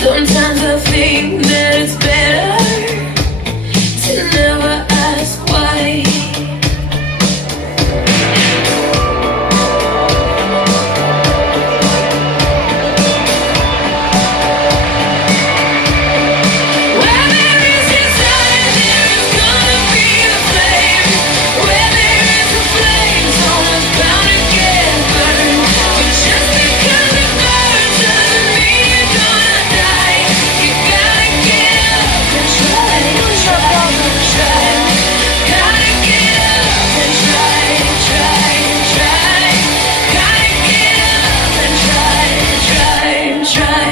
Sometimes I think that it's better to never ask why. Where there is desire, there is gonna be a flame. Where there is a flame, someone's bound to get burned. But just because it burns doesn't mean you're gonna die. You gotta get up and try, try, try. Gotta get up and try, try, try. Gotta get up and try, try, try.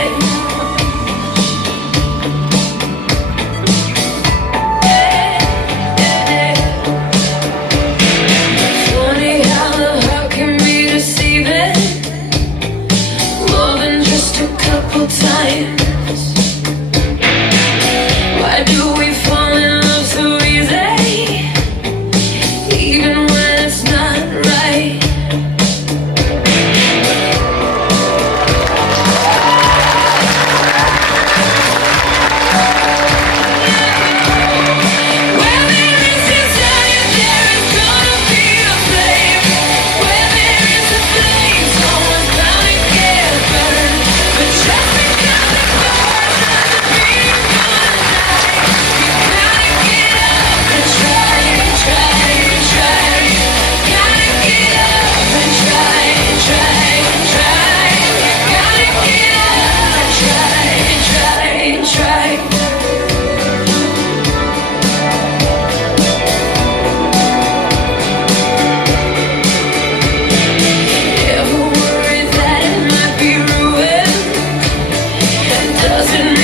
Funny how the heart can be deceiving, more than just a couple times. Why do we fall in love so easy, even when it's not right? Where there is desire, there is gonna be a flame. Where there is a flame, someone's bound to get burned. But just because it burns doesn't mean you're gonna die. You gotta get up and try, try, try. Gotta get up and try, try, try. You gotta get up and try, try, try. Ever worried that it might be ruined? Doesn't